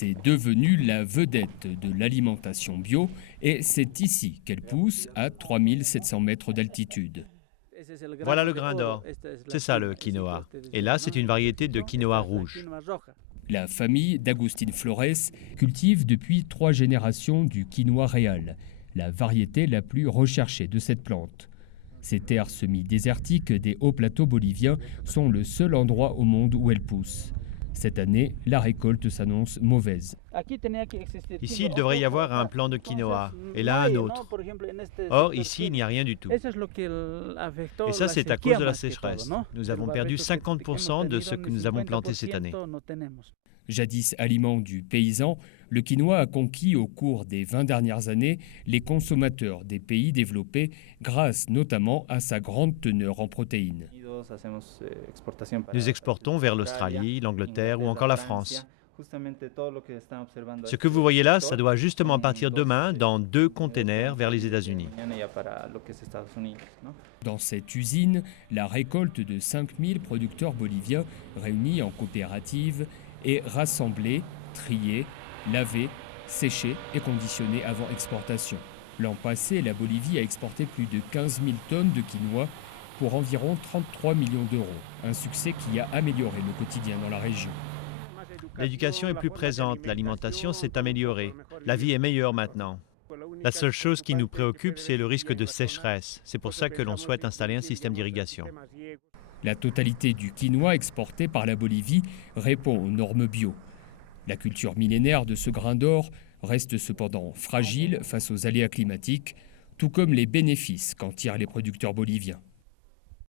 C'est devenu la vedette de l'alimentation bio et c'est ici qu'elle pousse à 3700 mètres d'altitude. Voilà le grain d'or. C'est ça le quinoa. Et là, c'est une variété de quinoa rouge. La famille d'Agustín Flores cultive depuis 3 générations du quinoa réal, la variété la plus recherchée de cette plante. Ces terres semi-désertiques des hauts plateaux boliviens sont le seul endroit au monde où elle pousse. Cette année, la récolte s'annonce mauvaise. Ici, il devrait y avoir un plan de quinoa, et là un autre. Or, ici, il n'y a rien du tout. Et ça, c'est à cause de la sécheresse. Nous avons perdu 50% de ce que nous avons planté cette année. Jadis aliment du paysan, le quinoa a conquis au cours des 20 dernières années les consommateurs des pays développés grâce notamment à sa grande teneur en protéines. Nous exportons vers l'Australie, l'Angleterre ou encore la France. Ce que vous voyez là, ça doit justement partir demain dans 2 containers vers les États-Unis. Dans cette usine, la récolte de 5000 producteurs boliviens réunis en coopérative est rassemblée, triée, lavée, séchée et conditionnée avant exportation. L'an passé, la Bolivie a exporté plus de 15 000 tonnes de quinoa pour environ 33 millions d'euros, un succès qui a amélioré le quotidien dans la région. L'éducation est plus présente, l'alimentation s'est améliorée, la vie est meilleure maintenant. La seule chose qui nous préoccupe, c'est le risque de sécheresse. C'est pour ça que l'on souhaite installer un système d'irrigation. La totalité du quinoa exporté par la Bolivie répond aux normes bio. La culture millénaire de ce grain d'or reste cependant fragile face aux aléas climatiques, tout comme les bénéfices qu'en tirent les producteurs boliviens.